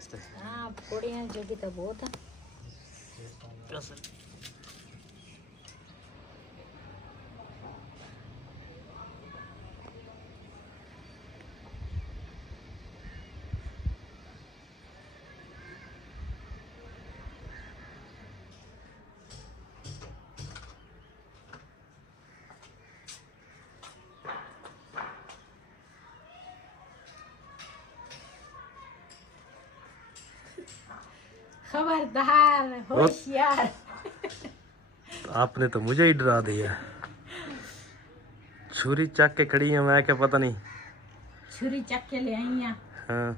वास्ते। हाँ पकौड़े हैं जो कि तो बहुत है। खबरदार होशियार। आपने तो मुझे ही डरा दिया। छुरी चक के खड़ी है, मैं क्या पता नहीं। छुरी चक के ले आई हैं। हाँ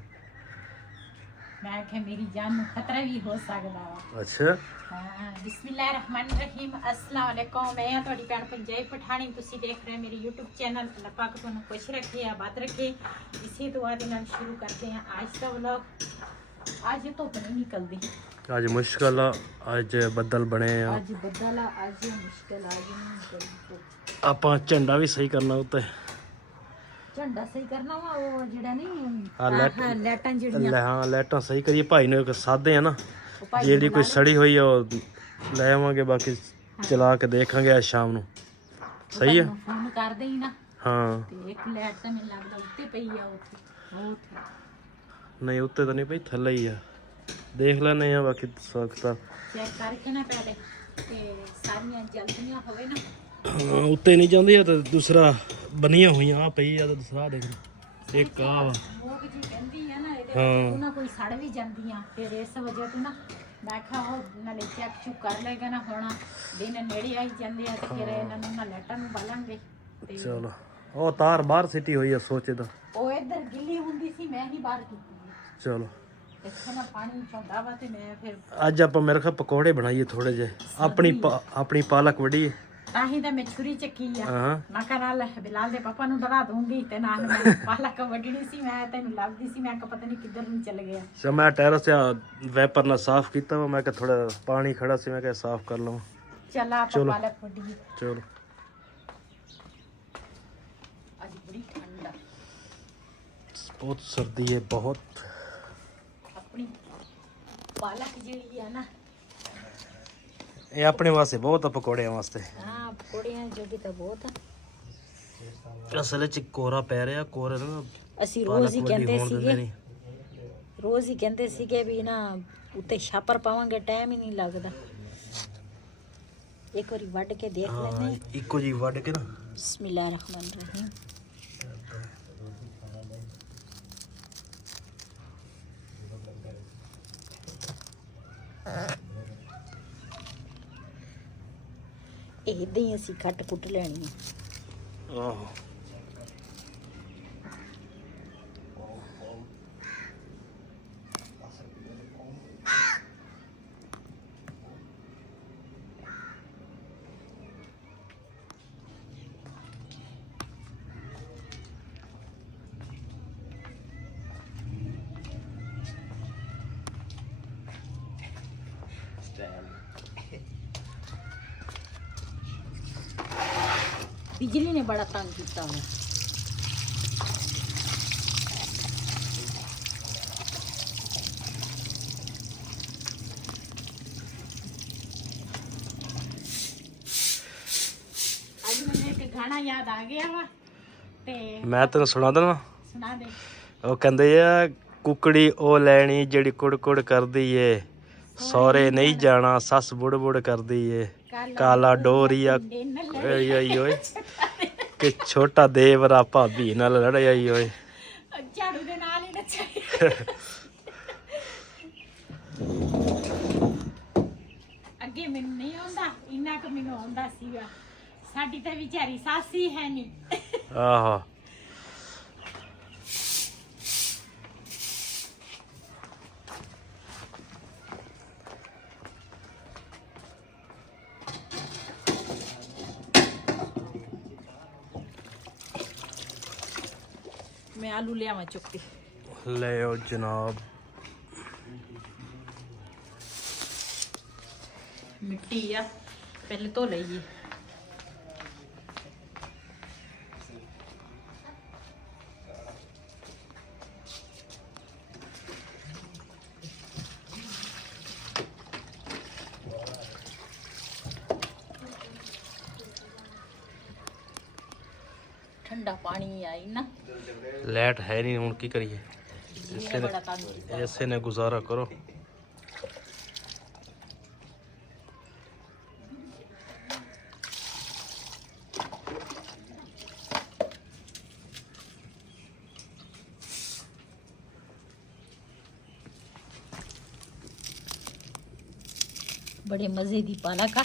मैं क्या मेरी जान में खतरा भी हो सकता है। अच्छा हाँ बिस्मिल्लाहिर्रहमानिर्रहीम अस्सलाम वालेकुम। मैं हाँ थोड़ी भैन पंजाबी पठानी, तुसी देख रहे हैं मेरे यूट्यूब चैनल। अल्लाह पाक तुहानू खुश रखे, आबाद रखे। इसी दुआ के नाल शुरू करते हैं आज का व्लॉग। आज तो नहीं निकलती, आज मुश्किल आ, आज बदल बने आ। आज बदल आ, आज मुश्किल आज नहीं निकलती। ਆਪਾਂ ਝੰਡਾ ਵੀ ਸਹੀ ਕਰਨਾ ਉੱਤੇ। झंडा सही करना वा वो जेड़ा नहीं हाँ, लाइटां जेड़ियां ਹਾਂ ਲਾਈਟਾਂ ਸਹੀ ਕਰੀਏ। ਭਾਈ ਨੂੰ ਇੱਕ ਸਾਦੇ ਆ ਨਾ, ਉਹ ਭਾਈ ਜਿਹੜੀ ਨੂੰ ਕੋਈ ਬੁਲਾ ਲਓ। ਸੜੀ ਹੋਈ ਆ ਉਹ ਲੈ ਆਵਾਂਗੇ, ਬਾਕੀ ਚਲਾ ਕੇ ਦੇਖਾਂਗੇ ਅੱਜ ਸ਼ਾਮ ਨੂੰ। ਸਹੀ ਹੈ फोन कर दे ना। ਹਾਂ। ਤੇ ਇੱਕ ਲਾਈਟ ਤਾਂ ਮੈਨੂੰ ਲੱਗਦਾ ਉੱਤੇ ਪਈ ਆ ਉੱਥੇ ਉੱਥੇ ਨਹੀਂ ਉੱਤੇ ਤਾਂ ਨਹੀਂ ਪਈ, ਥੱਲੇ ਹੀ ਆ। ਦੇਖ ਲੈਣੇ ਆ ਬਾਕੀ ਸਖਤ ਆ। ਚੈੱਕ ਕਰਕੇ ਨਾ ਪਹਿਲੇ ਤੇ ਸਾਰੀਆਂ ਜਲਦੀਆਂ ਹੋਵੇ ਨਾ। ਹਾਂ ਉੱਤੇ ਨਹੀਂ ਜਾਂਦੀ ਆ, ਤਾਂ ਦੂਸਰਾ ਬਣੀਆਂ ਹੋਈਆਂ ਆ ਪਈ ਆ, ਤਾਂ ਦੂਸਰਾ ਦੇਖ ਇੱਕ ਆ ਵਾ। ਲੋਕ ਜੀ ਕਹਿੰਦੀ ਆ ਨਾ ਇਹਦੇ ਹਾਂ। ਉਹਨਾਂ ਕੋਈ ਸੜ ਵੀ ਜਾਂਦੀਆਂ, ਫਿਰ ਇਸ ਵਜ੍ਹਾ ਤੋਂ ਨਾ ਮੈਂ ਕਿਹਾ ਉਹ ਨਾਲੇ ਚੈੱਕ ਚੁੱਕ ਕਰ ਲਏਗਾ ਨਾ। ਹੁਣ ਦਿਨ ਨੇੜੇ ਆਈ ਜਾਂਦੇ ਆ ਤੇ ਫਿਰ ਇਹਨਾਂ ਨੂੰ ਨਾ ਲਾਈਟਾਂ ਨੂੰ ਬਾਲਾਂਗੇ। ਤੇ ਚਲੋ ਉਹ ਤਾਰ ਬਾਹਰ ਸਿੱਟੀ ਹੋਈ ਆ ਸੋਚੇ ਦਾ। ਉਹ ਇੱਧਰ ਗਿੱਲੀ ਹੁੰਦੀ ਸੀ, ਮੈਂ ਹੀ ਬਾਹਰ ਕੀਤੀ। ਚਲੋ ਇੱਥੇ ਨਾ ਪਾਣੀ ਚੌਂਦਾ ਵਾ ਤੇ ਮੈਂ ਫਿਰ ਅੱਜ ਆਪਾਂ ਮੇਰੇ ਖਿਆਲ ਪਕੌੜੇ ਬਣਾਈਏ ਥੋੜੇ ਜਿਹੇ। ਆਪਣੀ ਪਾਲਕ ਵੜੀ ਤਾਂ ਹੀ ਤਾਂ ਮੈਂ ਛੁਰੀ ਚੱਕੀ ਆ। ਹਾਂ। ਮੈਂ ਕਿਹਾ ਨਾਲ ਬਿਲਾਲ ਦੇ ਪਾਪਾ ਨੂੰ ਡਰਾ ਦੂੰਗੀ ਤੇ ਨਾਲ ਮੈਂ ਪਾਲਕ ਵੱਢਣੀ ਸੀ। ਮੈਂ ਤੈਨੂੰ ਲੱਭਦੀ ਸੀ, ਮੈਂ ਕਿਹਾ ਪਤਾ ਨਹੀਂ ਕਿੱਧਰ ਨੂੰ ਚੱਲ ਗਿਆ। ਸੋ ਮੈਂ ਟੈਰਸ ਤੇ ਵੈਪਰ ਨਾਲ ਸਾਫ਼ ਕੀਤਾ ਵਾ। ਮੈਂ ਕਿਹਾ ਥੋੜਾ ਪਾਣੀ ਖੜਾ ਸੀ, ਮੈਂ ਕਿਹਾ ਸਾਫ਼ ਕਰ ਲਵਾਂ। ਚੱਲ ਆਪਾਂ ਪਾਲਕ ਵੱਢੀਏ। ਚਲੋ ਅੱਜ ਬੜੀ ਠੰਡ ਆ, ਬਹੁਤ ਸਰਦੀ ਹੈ ਬਹੁਤ। ਆਪਣੀ ਪਾਲਕ ਜਿਹੜੀ ਆ ਨਾ ਇਹ ਆਪਣੇ ਵਾਸਤੇ ਬਹੁਤ ਆ, ਪਕੌੜਿਆਂ ਵਾਸਤੇ। ਹਾਂ ਪਕੌੜਿਆਂ ਜੋਗੀ ਤਾਂ ਬਹੁਤ ਆ। ਅਸਲ ਵਿੱਚ ਕੋਰਾ ਪੈ ਰਿਹਾ, ਕੋਰੇ ਨੂੰ ਅਸੀਂ ਰੋਜ਼ ਹੀ ਕਹਿੰਦੇ ਸੀਗੇ ਵੀ ਨਾ ਉੱਤੇ ਛਾਪਰ ਪਾਵਾਂਗੇ, ਟਾਈਮ ਹੀ ਨਹੀਂ ਲੱਗਦਾ। ਇੱਕ ਵਾਰੀ ਵੱਢ ਕੇ ਦੇਖ ਲੈਂਦੇ ਹਾਂ। ਇੱਕੋ ਜੀ ਵੱਢ ਕੇ ਨਾ। ਬਿਸਮਿल्लाहिर्रहमानिर्रहीम। ਇਦਾਂ ਹੀ ਅਸੀਂ ਕੱਟ ਕੁੱਟ ਲੈਣੀ ਆ। ਆਹੋ बिजली ने बड़ा तंग किया है। आज मैंने एक गाना याद आ गया वा ते ਮੈਂ ਤੈਨੂੰ ਸੁਣਾ ਦੇਣਾ। सुना दे। ਉਹ ਕਹਿੰਦੇ ਆ ਕੁਕੜੀ ਉਹ ਲੈਣੀ ਜਿਹੜੀ ਕੁੜ ਕਰਦੀ ਏ, ਸਹੁਰੇ ਨਹੀਂ ਜਾਣਾ ਸੱਸ ਬੁੜ ਕਰਦੀ ਏ, ਕਾਲਾ ਡੋਰੀਆ ਓਏ ਕਿ ਛੋਟਾ ਦੇਵਰਾ ਭਾਬੀ ਨਾਲ ਲੜਿਆ ਓਏ। ਝਾੜੂ ਦੇ ਨਾਲ ਹੀ ਨੱਚਿਆ। ਅੱਗੇ ਮੈਨੂੰ ਨਹੀਂ ਆਉਂਦਾ ਇੰਨਾ ਕੁ, ਮੈਨੂੰ ਆਉਂਦਾ ਸੀਗਾ। ਸਾਡੀ ਤਾਂ ਵਿਚਾਰੀ ਸਾਸੀ ਹੈ ਨਹੀਂ। ਆਹੋ मैं आलू ले आवा चुक के। ले आओ जनाब। मिट्टी आ पहले तो लीजिए। ठंडा पानी आई ना लाइट है नहीं, हूँ की करिए, ये बड़ा तंग कीता। ऐसे ने गुजारा करो। बड़े मजे दी पालक आ।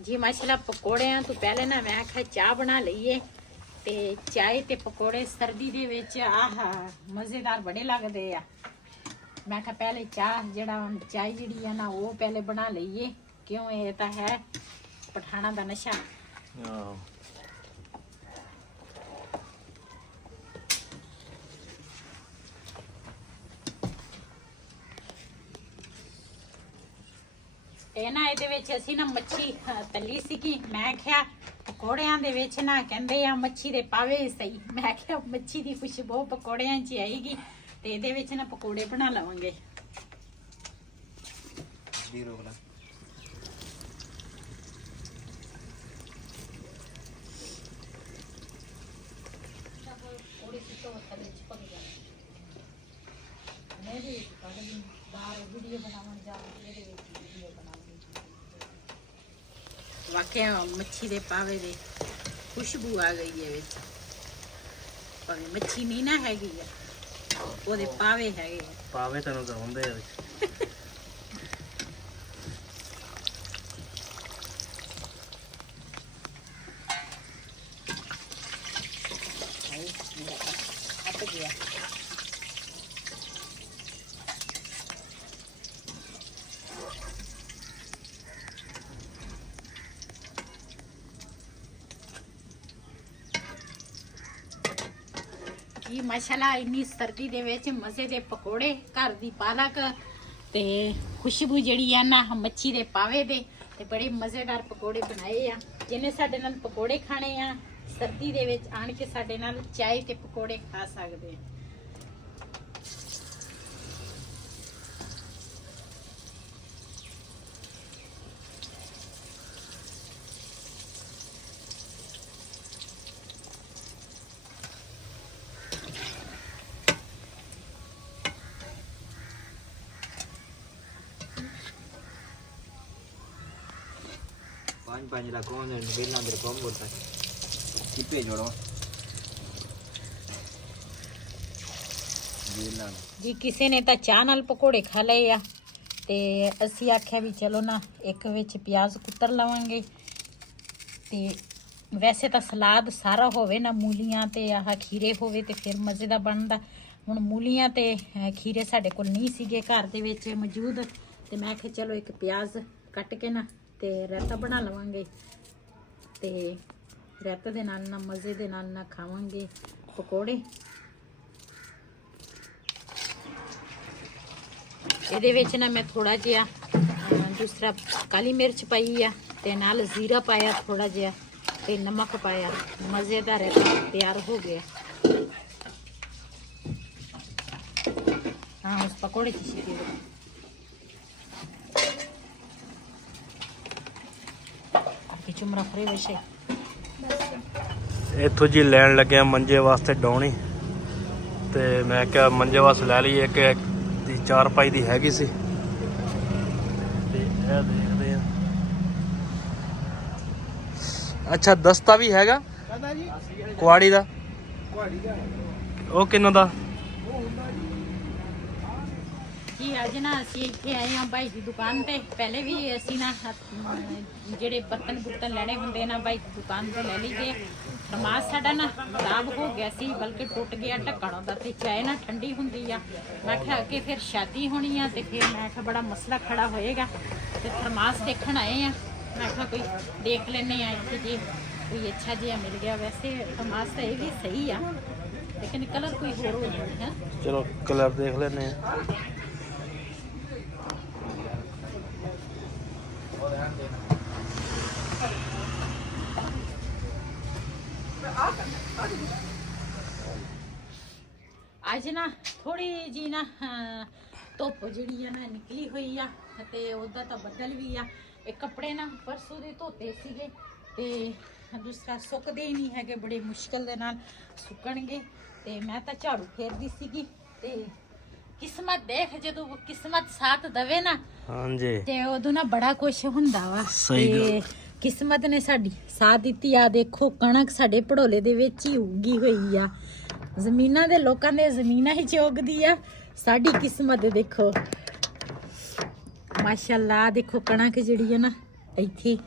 जी माशाल्लाह पकौड़िਆਂ ਤੋਂ ਪਹਿਲੇ ਨਾ ਮੈਂ ਆਖਿਆ ਚਾਹ ਬਣਾ ਲਈਏ ਤੇ ਚਾਹ ਤੇ ਪਕੌੜੇ ਸਰਦੀ ਦੇ ਵਿੱਚ ਆਹਾ ਮਜ਼ੇਦਾਰ ਬੜੇ ਲੱਗਦੇ ਆ। ਮੈਂ ਕਿਹਾ ਪਹਿਲੇ ਚਾਹ ਚਾਹ ਜਿਹੜੀ ਆ ਨਾ ਉਹ ਪਹਿਲੇ ਬਣਾ ਲਈਏ, ਕਿਉਂ ਇਹ ਤਾਂ ਹੈ ਪਠਾਣਾ ਦਾ ਨਸ਼ਾ। ਇਹ ਨਾ ਇਹਦੇ ਵਿੱਚ ਅਸੀਂ ਨਾ ਮੱਛੀ ਤਲੀ ਸੀਗੀ। ਮੈਂ ਕਿਹਾ ਪਕੌੜਿਆਂ ਦੇ ਵਿੱਚ ਨਾ ਕਹਿੰਦੇ ਆ ਮੱਛੀ ਦੇ ਪਾਵੇ ਸਹੀ, ਮੈਂ ਕਿਹਾ ਮੱਛੀ ਦੀ ਖੁਸ਼ਬੂ ਪਕੌੜਿਆਂ 'ਚ ਆਏਗੀ ਤੇ ਇਹਦੇ ਵਿੱਚ ਨਾ ਪਕੌੜੇ ਬਣਾ ਲਵਾਂਗੇ। ਵਾਕਿਆ ਮੱਛੀ ਦੇ ਪਾਵੇ ਦੀ ਖੁਸ਼ਬੂ ਆ ਗਈ ਹੈ ਵਿੱਚ, ਭਾਵੇਂ ਮੱਛੀ ਨਹੀਂ ਨਾ ਹੈਗੀ ਆ, ਉਹਦੇ ਪਾਵੇ ਹੈਗੇ। ਪਾਵੇ ਤੈਨੂੰ ਤਾਂ ਹੁੰਦੇ ਆ ਵਿੱਚ। ਅੱਪ ਗਿਆ। ਜੀ ਮਾਸ਼ਾਅੱਲਾ ਇੰਨੀ ਸਰਦੀ ਦੇ ਵਿੱਚ ਮਜ਼ੇ ਦੇ ਪਕੌੜੇ, ਘਰ ਦੀ ਪਾਲਕ ਤੇ ਖੁਸ਼ਬੂ ਜਿਹੜੀ ਆ ਨਾ ਮੱਛੀ ਦੇ ਪਾਵੇ ਦੇ, ਤੇ ਬੜੇ ਮਜ਼ੇਦਾਰ ਪਕੌੜੇ ਬਣਾਏ ਆ। ਜਿਹਨੇ ਸਾਡੇ ਨਾਲ ਪਕੌੜੇ ਖਾਣੇ ਆ ਸਰਦੀ ਦੇ ਵਿੱਚ ਆਣ ਕੇ ਸਾਡੇ ਨਾਲ ਚਾਹ ਤੇ ਪਕੌੜੇ ਖਾ ਸਕਦੇ ਆ। पाँच लाख कौन बेलना अंदर कम बोलता है कितने जोड़ो जी किसी ने तो चाह नाल पकौड़े खा लए आ ते ਅਸੀਂ ਆਖਿਆ ਵੀ ਚਲੋ ਨਾ ਇੱਕ ਵਿੱਚ ਪਿਆਜ਼ ਕੁੱਤਰ ਲਵਾਂਗੇ। ਤੇ ਵੈਸੇ ਤਾਂ ਸਲਾਦ ਸਾਰਾ ਹੋਵੇ ਨਾ, ਮੂਲੀਆਂ ਤੇ ਆਹ ਖੀਰੇ ਹੋਵੇ ਤੇ ਫਿਰ ਮਜ਼ੇ ਦਾ ਬਣਦਾ। ਹੁਣ ਮੂਲੀਆਂ ਤੇ ਖੀਰੇ ਸਾਡੇ ਕੋਲ ਨਹੀਂ ਸੀਗੇ ਘਰ ਦੇ ਵਿੱਚ ਮੌਜੂਦ, ਤੇ ਮੈਂ ਕਿਹਾ ਚਲੋ ਇੱਕ ਪਿਆਜ਼ ਕੱਟ ਕੇ ਨਾ ਤੇ ਰਾਇਤਾ ਬਣਾ ਲਵਾਂਗੇ, ਤੇ ਰਾਇਤੇ ਦੇ ਨਾਲ ਨਾ ਮਜ਼ੇ ਦੇ ਨਾਲ ਨਾ ਖਾਵਾਂਗੇ ਪਕੌੜੇ। ਇਹਦੇ ਵਿੱਚ ਨਾ ਮੈਂ ਥੋੜਾ ਜਿਹਾ ਦੂਸਰਾ ਕਾਲੀ ਮਿਰਚ ਪਾਈ ਆ ਤੇ ਨਾਲ ਜ਼ੀਰਾ ਪਾਇਆ ਥੋੜਾ ਜਿਹਾ ਤੇ ਨਮਕ ਪਾਇਆ। ਮਜ਼ੇਦਾਰ ਰਾਇਤਾ ਤਿਆਰ ਹੋ ਗਿਆ। ਹਾਂ ਉਸ ਪਕੌੜੇ ਚ ਛਿੱਕੇ ਚੁਮਰਾ ਫਰੇ ਵੈਸੇ ਇੱਥੋਂ ਜੀ ਲੈਣ ਲੱਗਿਆ ਮੰਜੇ ਵਾਸਤੇ ਡਾਉਣੀ, ਤੇ ਮੈਂ ਕਿਹਾ ਮੰਜੇ ਵਾਸਤੇ ਲੈ ਲਈ। ਇੱਕ ਦੀ 4 ਪਾਈ ਦੀ ਹੈਗੀ ਸੀ, ਤੇ ਇਹ ਦੇਖਦੇ ਆ। ਅੱਛਾ ਦਸਤਾ ਵੀ ਹੈਗਾ ਕੁਆੜੀ ਦਾ, ਉਹ ਕਿੰਨਾ ਦਾ? ਜੀ ਅੱਜ ਨਾ ਅਸੀਂ ਇੱਥੇ ਆਏ ਹਾਂ ਭਾਈ ਦੀ ਦੁਕਾਨ ਤੇ। ਪਹਿਲੇ ਵੀ ਅਸੀਂ ਨਾ ਜਿਹੜੇ ਬਰਤਨ ਲੈਣੇ ਹੁੰਦੇ ਨਾ ਭਾਈ ਦੀ ਦੁਕਾਨ ਤੇ ਲੈ ਲਈਦੇ। ਨਮਾਜ਼ ਸਾਡਾ ਨਾ ਖਰਾਬ ਹੋ ਗਿਆ ਸੀ, ਬਲਕਿ ਟੁੱਟ ਗਿਆ ਢੱਕਣ ਉਹਦਾ, ਤੇ ਚਾਹ ਨਾ ਠੰਡੀ ਹੁੰਦੀ ਆ। ਮੈਂ ਕਿਹਾ ਅੱਗੇ ਫਿਰ ਸ਼ਾਦੀ ਹੋਣੀ ਆ ਤੇ ਫਿਰ ਮੈਂ ਕਿਹਾ ਬੜਾ ਮਸਲਾ ਖੜਾ ਹੋਏਗਾ, ਤੇ ਫਰਮਾਸ ਦੇਖਣ ਆਏ ਆ। ਮੈਂ ਕਿਹਾ ਕੋਈ ਦੇਖ ਲੈਣੇ ਆ ਇੱਥੇ ਜੀ ਕੋਈ ਅੱਛਾ ਜਿਹਾ ਮਿਲ ਗਿਆ। ਵੈਸੇ ਫਰਮਾਸ ਤਾਂ ਇਹ ਵੀ ਸਹੀ ਆ, ਲੇਕਿन कलर कोई और हो जाए है। चलो कलर देख लेने हैं। ਅੱਜ ਨਾ ਥੋੜੀ ਜੀ ਨਾ ਧੁੱਪ ਜਿਹੜੀ ਆ ਨਾ ਨਿਕਲੀ ਹੋਈ ਆ, ਤੇ ਉਹਦਾ ਤਾਂ ਬੱਦਲ ਵੀ ਆ। ਇਹ ਕੱਪੜੇ ਨਾ ਪਰਸੋਂ ਦੇ ਧੋਤੇ ਸੀਗੇ ਤੇ ਦੂਸਰਾ ਸੁੱਕਦੇ ਹੀ ਨਹੀਂ ਹੈਗੇ, ਬੜੇ ਮੁਸ਼ਕਲ ਦੇ ਨਾਲ ਸੁੱਕਣਗੇ। ਤੇ ਮੈਂ ਤਾਂ ਝਾੜੂ ਫੇਰਦੀ ਸੀਗੀ ਤੇ ਕਿਸਮਤ ਦੇਖ, ਜਦੋਂ ਕਿਸਮਤ ਸਾਥ ਦਵੇ ਨਾ ਹਾਂਜੀ ਤੇ ਉਦੋਂ ਨਾ ਬੜਾ ਕੁਛ ਹੁੰਦਾ ਵਾ। ਸਹੀ ਗੱਲ। ਕਿਸਮਤ ਨੇ ਸਾਡੀ ਸਾਥ ਦਿੱਤੀ ਆ। ਦੇਖੋ ਕਣਕ ਸਾਡੇ ਭੜੋਲੇ ਦੇ ਵਿੱਚ ਹੀ ਉੱਗੀ ਹੋਈ ਆ। ਜ਼ਮੀਨਾਂ ਦੇ ਲੋਕਾਂ ਦੇ ਜ਼ਮੀਨਾਂ ਹੀ ਚੋਗਦੀ ਆ, ਸਾਡੀ ਕਿਸਮਤ ਦੇਖੋ ਮਾਸ਼ਾਅੱਲਾ। ਦੇਖੋ ਕਣਕ ਜਿਹੜੀ ਆ ਨਾ ਇੱਥੇ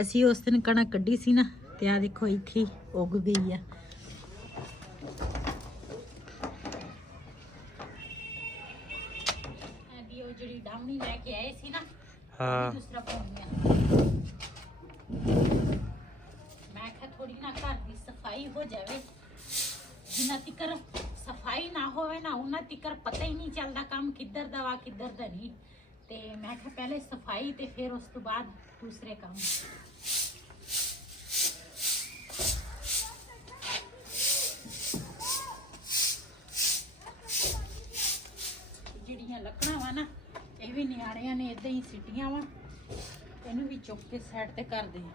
ਅਸੀਂ ਉਸ ਦਿਨ ਕਣਕ ਕੱਢੀ ਸੀ ਨਾ, ਤੇ ਆ ਦੇਖੋ ਇੱਥੇ ਉੱਗ ਗਈ ਆ। ਵੀ ਉਹ ਜਿਹੜੀ ਡਾਮਣੀ ਲੈ ਕੇ ਆਏ ਸੀ ਨਾ, ਹਾਂ ਦੂਸਰਾ ਪਾਉਂਦੇ ਆ। ਮੈਂ ਕਿਹਾ ਥੋੜੀ ਨਾ ਘਰ ਦੀ ਸਫਾਈ ਹੋ ਜਾਵੇ। ਜਿੰਨਾ ਤਿਕਰ ਸਫਾਈ ਨਾ ਹੋਵੇ ਨਾ ਉਹਨਾਂ ਤਿਕਰ ਪਤਾ ਹੀ ਨਹੀਂ ਚੱਲਦਾ ਕੰਮ ਕਿੱਧਰ ਦਾ ਵਾ ਕਿੱਧਰ ਦਾ ਨਹੀਂ। ਤੇ ਮੈਂ ਕਿਹਾ ਪਹਿਲੇ ਸਫਾਈ ਤੇ ਫਿਰ ਉਸ ਤੋਂ ਬਾਅਦ ਦੂਸਰੇ ਕੰਮ। ਜਿਹੜੀਆਂ ਲੱਕੜਾਂ ਵਾ ਨਾ ਇਹ ਵੀ ਨਿਆਣਿਆਂ ਨੇ ਇਦਾਂ ਹੀ ਸਿੱਟੀਆਂ ਵਾ, ਇਹਨੂੰ ਵੀ ਚੁੱਕ ਕੇ ਸਾਈਡ ਤੇ ਕਰਦੇ ਆ।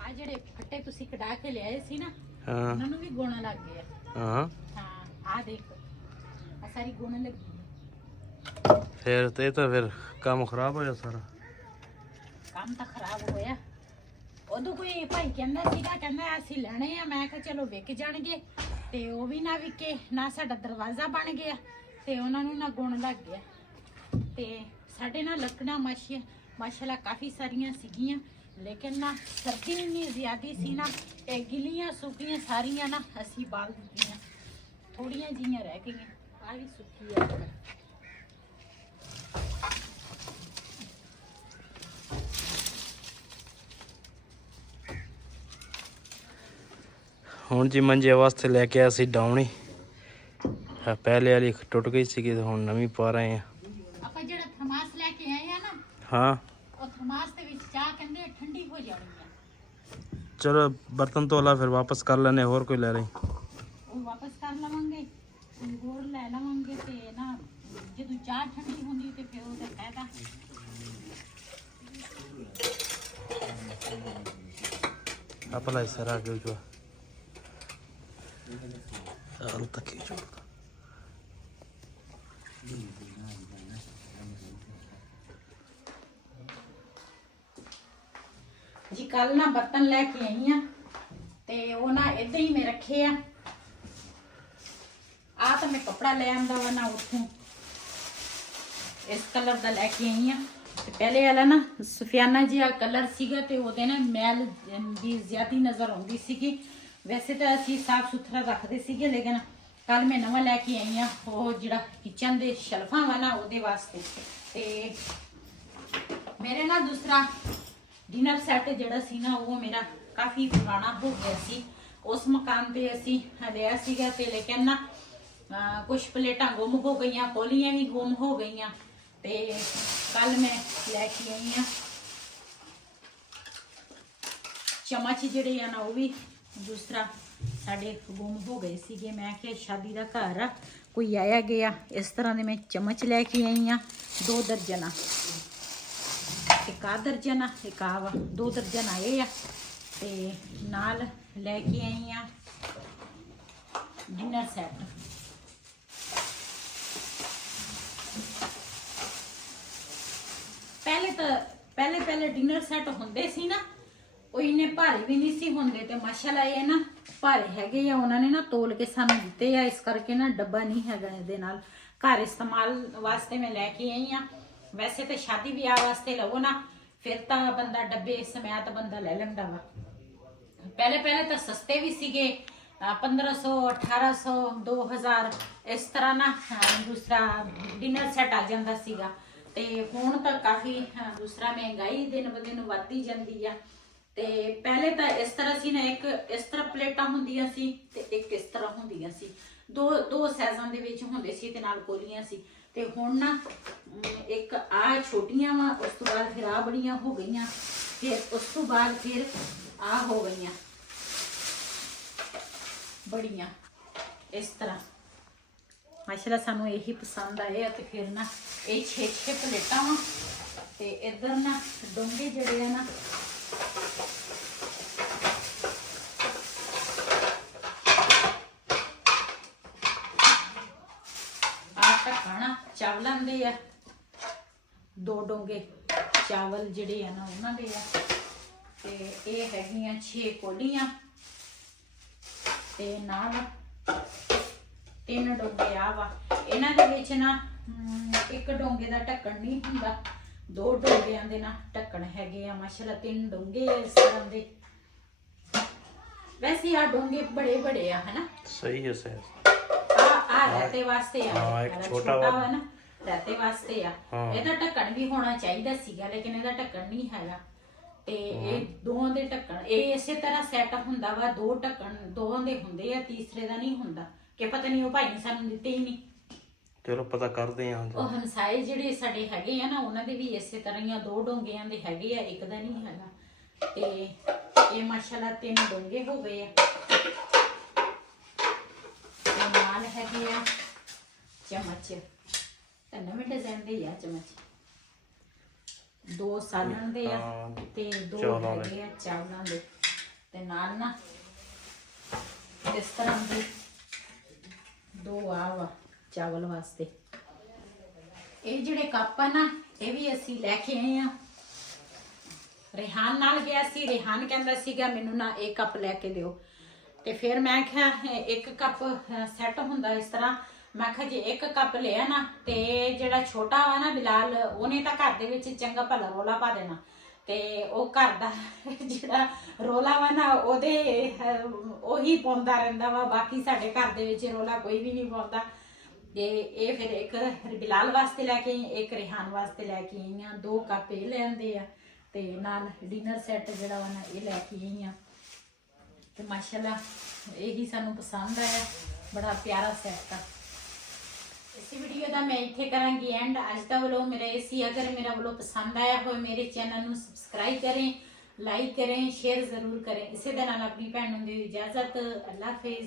ਆ ਜਿਹੜੇ ਫੱਟੇ ਤੁਸੀਂ ਕਢਾ ਕੇ ਲਿਆਏ ਸੀ ਨਾ, ਹਾਂ ਉਹਨਾਂ ਨੂੰ ਵੀ ਗੁਣ ਲੱਗ ਗਿਆ। ਹਾਂ ਹਾਂ ਆ ਦੇਖੋ ਆ ਸਾਰੀ ਗੁਣ ਲੱਗੀ। फिर तो काम खराब होया सारा। ਕੰਮ ਤਾਂ ਖਰਾਬ ਹੋਇਆ। ਉਦੋਂ ਕੋਈ ਭਾਈ ਕਹਿੰਦਾ ਸੀਗਾ, ਕਹਿੰਦਾ ਅਸੀਂ ਲੈਣੇ ਆ। ਮੈਂ ਕਿਹਾ ਚਲੋ ਵਿਕ ਜਾਣਗੇ, ਤੇ ਉਹ ਵੀ ਨਾ ਵਿਕੇ ਨਾ ਸਾਡਾ ਦਰਵਾਜ਼ਾ ਬਣ ਗਿਆ, ਤੇ ਉਹਨਾਂ ਨੂੰ ਨਾ ਗੁਣ ਲੱਗ ਗਿਆ। ਤੇ ਸਾਡੇ ਨਾਲ ਲੱਕੜਾਂ ਮਾਸ਼ਾਅੱਲਾ ਕਾਫੀ ਸਾਰੀਆਂ ਸੀਗੀਆਂ, ਲੇਕਿਨ ਨਾ ਸਰਦੀ ਇੰਨੀ ਜ਼ਿਆਦੀ ਸੀ ਨਾ, ਇਹ ਗਿੱਲੀਆਂ ਸੁੱਕੀਆਂ ਸਾਰੀਆਂ ਨਾ ਅਸੀਂ ਬਾਲ ਦਿੱਤੀਆਂ। ਥੋੜੀਆਂ ਜੀਆਂ ਰਹਿ ਗਈਆਂ, ਆ ਵੀ ਸੁੱਕੀ ਆ। ਹੁਣ ਜੀ ਮੰਜੇ ਵਾਸਤੇ ਲੈ ਕੇ ਆਇਆ ਸੀ ਡਾਉਣੀ। ਪਹਿਲੇ ਵਾਲੀ ਟੁੱਟ ਗਈ ਸੀ, ਤੇ ਹੁਣ ਨਵੀਂ ਪਾ ਰਹੇ ਆ। ਆਪਾਂ ਜਿਹੜਾ ਥਰਮਾਸ ਲੈ ਕੇ ਆਏ ਆ ਨਾ, ਹਾਂ ਉਹ ਥਰਮਾਸ ਦੇ ਵਿੱਚ ਚਾਹ ਕਹਿੰਦੇ ਠੰਡੀ ਹੋ ਜਾਣੀ ਆ। ਚਲੋ ਬਰਤਨ ਧੋ ਲਾ, ਫਿਰ ਵਾਪਸ ਕਰ ਲੈਣੇ। ਹੋਰ ਕੋਈ ਲੈ ਰਹੀ? ਉਹ ਵਾਪਸ ਕਰ ਲਵਾਂਗੇ, ਹੋਰ ਲੈ ਲਵਾਂਗੇ। ਤੇ ਨਾ ਜਦੋਂ ਚਾਹ ਠੰਡੀ ਹੁੰਦੀ ਤੇ ਫਿਰ ਉਹਦਾ ਫਾਇਦਾ। ਆਪਣਾ ਸਾਰਾ ਆ ਗਿਆ ਹਾਲ ਤੱਕ ਹੀ ਛੋੜ। ਜੀ ਕੱਲ ਨਾ ਬਰਤਨ ਲੈ ਕੇ ਆਈ ਆ, ਤੇ ਉਹ ਨਾ ਏਦਾਂ ਹੀ ਮੈਂ ਰੱਖੇ ਆ। ਆ ਤਾਂ ਮੈਂ ਕੱਪੜਾ ਲੈ ਆਂਦਾ ਵਾ ਨਾ ਉੱਥੋਂ, ਇਸ ਕਲਰ ਦਾ ਲੈ ਕੇ ਆਈ ਆ। ਤੇ ਪਹਿਲੇ ਵਾਲਾ ਨਾ ਸੁਫਿਆਨਾ ਜਿਹਾ ਕਲਰ ਸੀਗਾ, ਤੇ ਉਹਦੇ ਨਾ ਮੈਲ ਦੀ ਜ਼ਿਆਦੀ ਨਜ਼ਰ ਆਉਂਦੀ ਸੀਗੀ। ਵੈਸੇ ਤਾਂ ਅਸੀਂ ਸਾਫ ਸੁਥਰਾ ਰੱਖਦੇ ਸੀਗੇ, ਲੇਕਿਨ ਕੱਲ ਮੈਂ ਨਵਾਂ ਲੈ ਕੇ ਆਈ ਆ, ਉਹ ਜਿਹੜਾ ਕਿਚਨ ਦੇ ਸ਼ੈਲਫਾਂ ਵਾ ਨਾ ਉਹਦੇ ਵਾਸਤੇ। ਤੇ ਮੇਰੇ ਨਾਲ ਦੂਸਰਾ ਡਿਨਰ ਸੈੱਟ ਜਿਹੜਾ ਸੀ ਨਾ, ਉਹ ਮੇਰਾ ਕਾਫੀ ਪੁਰਾਣਾ ਹੋ ਗਿਆ ਸੀ। ਉਸ ਮਕਾਨ ਤੇ ਅਸੀਂ ਲਿਆ ਸੀਗਾ, ਤੇ ਲੇਕਿਨ ਨਾ ਕੁਝ ਪਲੇਟਾਂ ਗੁੰਮ ਹੋ ਗਈਆਂ, ਕੋਲੀਆਂ ਵੀ ਗੁੰਮ ਹੋ ਗਈਆਂ। ਤੇ ਕੱਲ ਮੈਂ ਲੈ ਕੇ ਆਈ ਆ ਚਮਚ ਜਿਹੜੇ ਆ ਨਾ, ਉਹ ਵੀ ਦੂਸਰਾ ਸਾਡੇ ਗੁੰਮ ਹੋ ਗਏ ਸੀਗੇ। ਮੈਂ ਕਿਹਾ ਸ਼ਾਦੀ ਦਾ ਘਰ ਆ, ਕੋਈ ਆਇਆ ਗਿਆ, ਇਸ ਤਰ੍ਹਾਂ ਦੇ ਮੈਂ ਚਮਚ ਲੈ ਕੇ ਆਈ ਆ 2 ਦਰਜਨ। ਇੱਕ ਆ ਦਰਜਨ ਆ, ਇੱਕ ਆ ਵਾ, 2 ਦਰਜਨ ਆਏ ਆ। ਤੇ ਨਾਲ ਲੈ ਕੇ ਆਈ ਆ ਡਿਨਰ ਸੈੱਟ। ਪਹਿਲੇ ਡਿਨਰ ਸੈੱਟ ਹੁੰਦੇ ਸੀ ਨਾ, ਉਹ ਇੰਨੇ ਭਾਰੇ ਵੀ ਨਹੀਂ ਸੀ ਹੁੰਦੇ। ਤੇ ਮਾਸ਼ਾਅੱਲਾ ਇਹ ਨਾ ਭਾਰੇ ਹੈਗੇ ਆ, ਉਹਨਾਂ ਨੇ ਨਾ ਤੋਲ ਕੇ ਸਾਨੂੰ ਦਿੱਤੇ ਆ, ਇਸ ਕਰਕੇ ਨਾ ਡੱਬਾ ਨਹੀਂ ਹੈਗਾ ਇਹਦੇ ਨਾਲ। ਘਰ ਇਸਤੇਮਾਲ ਵਾਸਤੇ ਮੈਂ ਲੈ ਕੇ ਆਈ ਆ। ਵੈਸੇ ਤਾਂ ਸ਼ਾਦੀ ਵਿਆਹ ਵਾਸਤੇ ਲਵੋ ਨਾ ਫਿਰ ਤਾਂ ਬੰਦਾ ਡੱਬੇ ਸਮੇਤ ਬੰਦਾ ਲੈ ਲੈਂਦਾ ਵਾ। ਪਹਿਲੇ ਤਾਂ ਸਸਤੇ ਵੀ ਸੀਗੇ 1500 1800 2000 ਇਸ ਤਰ੍ਹਾਂ ਨਾ ਦੂਸਰਾ ਡਿਨਰ ਸੈੱਟ ਆ ਜਾਂਦਾ ਸੀਗਾ। ਤੇ ਹੁਣ ਤਾਂ ਕਾਫੀ ਦੂਸਰਾ ਮਹਿੰਗਾਈ ਦਿਨ ਬ ਦਿਨ ਵੱਧਦੀ ਜਾਂਦੀ ਆ। ਤੇ ਪਹਿਲੇ ਤਾਂ ਇਸ ਤਰ੍ਹਾਂ ਸੀ ਨਾ, ਇੱਕ ਇਸ ਤਰ੍ਹਾਂ ਪਲੇਟਾਂ ਹੁੰਦੀਆਂ ਸੀ ਤੇ ਇੱਕ ਇਸ ਤਰ੍ਹਾਂ ਹੁੰਦੀਆਂ ਸੀ, ਦੋ ਸਾਈਜ਼ਾਂ ਦੇ ਵਿੱਚ ਹੁੰਦੇ ਸੀ ਤੇ ਨਾਲ ਕੋਲੀਆਂ ਸੀ। ਤੇ ਹੁਣ ਨਾ ਇੱਕ ਆ ਛੋਟੀਆਂ ਵਾ, ਉਸ ਤੋਂ ਬਾਅਦ ਫਿਰ ਆ ਬੜੀਆਂ ਹੋ ਗਈਆਂ, ਫਿਰ ਉਸ ਤੋਂ ਬਾਅਦ ਫਿਰ ਆ ਹੋ ਗਈਆਂ ਬੜੀਆਂ ਇਸ ਤਰ੍ਹਾਂ। ਮਾਸ਼ਾਅੱਲਾ ਸਾਨੂੰ ਇਹੀ ਪਸੰਦ ਆਏ ਆ। ਤੇ ਫਿਰ ਨਾ ਇਹ 6 ਪਲੇਟਾਂ ਵਾ ਤੇ ਇੱਧਰ ਨਾ ਡੋਂਗੇ ਜਿਹੜੇ ਆ ਨਾ ਢੱਕਣਾ ਚਾਵਲਾਂ ਦੇ ਆ, 2 ਡੋਂਗੇ ਚਾਵਲ ਜਿਹੜੇ ਆ ਨਾ ਉਹਨਾਂ ਦੇ ਆ। ਤੇ ਇਹ ਹੈਗੀਆਂ 6 ਕੋਲੀਆਂ ਤੇ ਨਾਲ 3 ਡੋਂਗੇ ਆ ਵਾ। ਇਹਨਾਂ ਦੇ ਵਿੱਚ ਨਾ ਇੱਕ ਡੋਂਗੇ ਦਾ ਢੱਕਣ ਨਹੀਂ ਹੁੰਦਾ, 2 ਡੋਂਗਿਆਂ ਦੇ ਨਾ ਢੱਕਣ ਹੈਗੇ ਆ। ਮਾਸ਼ਾਅੱਲਾ 3 ਡੋਂਗੇ ਇਸ ਤਰ੍ਹਾਂ ਦੇ। ਵੈਸੇ ਆ ਡੋਂਗੇ ਬੜੇ ਆ ਹਨਾ। ਸਹੀ ਹੈ ਸਹੀ। ਆ ਰਹਿਤੇ ਵਾਸਤੇ ਆ। ਹਾਂ, ਇੱਕ ਛੋਟਾ ਵਾ ਨਾ ਰਹਿਤੇ ਵਾਸਤੇ ਆ। ਇਹਦਾ ਢੱਕਣ ਵੀ ਹੋਣਾ ਚਾਹੀਦਾ ਸੀਗਾ ਲੇਕਿਨ ਇਹਦਾ ਢੱਕਣ ਨਹੀਂ ਹੈਗਾ। ਤੇ ਇਹ ਦੋਵਾਂ ਦੇ ਢੱਕਣ ਇਹ ਇਸੇ ਤਰ੍ਹਾਂ ਸੈੱਟ ਹੁੰਦਾ ਵਾ, 2 ਢੱਕਣ ਦੋਵਾਂ ਦੇ ਹੁੰਦੇ ਆ, ਤੀਸਰੇ ਦਾ ਨਹੀਂ ਹੁੰਦਾ। ਕਿ ਪਤਾ ਨਹੀਂ ਉਹ ਭਾਈ ਨੇ ਸਾਨੂੰ ਦਿੱਤੇ ਹੀ ਨਹੀਂ। ਚਲੋ ਪਤਾ ਕਰਦੇ ਆਂ। ਉਹ ਹੰਸਾਏ ਜਿਹੜੇ ਸਾਡੇ ਹੈਗੇ ਆ ਨਾ ਉਹਨਾਂ ਦੇ ਵੀ ਇਸੇ ਤਰ੍ਹਾਂ ਹੀ ਆ, 2 ਡੋਂਗਿਆਂ ਦੇ ਹੈਗੇ ਆ, ਇੱਕ ਦਾ ਨਹੀਂ ਹੈਗਾ। ਤੇ ਇਹ ਮਾਸ਼ਾਅੱਲਾ 3 ਡੋਂਗੇ ਹੋ ਗਏ ਆ। ਨਾਲ ਹੈਗੇ ਆ ਚਮਚ, 3 ਮਿੰਟ ਜਾਂਦੇ ਆ ਚਮਚ, 2 ਸਾਲਣ ਦੇ ਆ ਤੇ 2 ਹੈਗੇ ਆ ਚਾਵਲਾਂ ਦੇ। ਤੇ ਨਾਲ ਨਾ ਇਸ ਤਰ੍ਹਾਂ ਦੇ 2 ਆ ਵਾ ਚਾਵਲ ਵਾਸਤੇ। ਇਹ ਜਿਹੜੇ ਕੱਪ ਆ ਨਾ ਇਹ ਵੀ ਅਸੀਂ ਲੈ ਕੇ ਆਏ ਆ। ਰਿਹਾਨ ਨਾਲ ਗਿਆ ਸੀ, ਰਿਹਾਨ ਕਹਿੰਦਾ ਸੀਗਾ ਮੈਨੂੰ ਨਾ ਇਹ ਕੱਪ ਲੈ ਕੇ ਦਿਓ। ਤੇ ਫਿਰ ਮੈਂ ਕਿਹਾ 1 ਕੱਪ ਸੈੱਟ ਹੁੰਦਾ ਇਸ ਤਰ੍ਹਾਂ। ਮੈਂ ਕਿਹਾ ਜੇ 1 ਕੱਪ ਲਿਆ ਨਾ ਤੇ ਜਿਹੜਾ ਛੋਟਾ ਵਾ ਨਾ ਬਿਲਾਲ ਉਹਨੇ ਤਾਂ ਘਰ ਦੇ ਵਿੱਚ ਚੰਗਾ ਭਲਾ ਰੋਲਾ ਪਾ ਦੇਣਾ। ਤੇ ਉਹ ਘਰ ਦਾ ਜਿਹੜਾ ਰੋਲਾ ਵਾ ਨਾ ਉਹੀ ਪਾਉਂਦਾ ਰਹਿੰਦਾ ਵਾ। ਬਾਕੀ ਸਾਡੇ ਘਰ ਦੇ ਵਿੱਚ ਰੋਲਾ ਕੋਈ ਵੀ ਨਹੀਂ ਪਾਉਂਦਾ। ਤੇ ਇਹ ਫਿਰ 1 ਬਿਲਾਲ ਵਾਸਤੇ ਲੈ ਕੇ ਆਈ, 1 ਰਿਹਾਨ ਵਾਸਤੇ ਲੈ ਕੇ ਆਈ ਆ। 2 ਕੱਪ ਇਹ ਲੈਂਦੇ ਆ ਤੇ ਨਾਲ ਡਿਨਰ ਸੈੱਟ ਜਿਹੜਾ ਵਾ ਨਾ ਇਹ ਲੈ ਕੇ ਆਈ ਆ। ਤੇ ਮਾਸ਼ਾਅੱਲਾ ਇਹੀ ਸਾਨੂੰ ਪਸੰਦ ਆਇਆ, ਬੜਾ ਪਿਆਰਾ ਸੈੱਟ ਆ। इस वीडियो का मैं इत्थे करांगी एंड। अज का व्लॉग मेरा ये सी। अगर मेरा व्लॉग पसंद आया हो मेरे चैनल को सबसक्राइब करें, लाइक करें, शेयर जरूर करें। इसी दे नाल अपनी भैन नूं दिओ इजाजत। अल्लाह हाफिज़।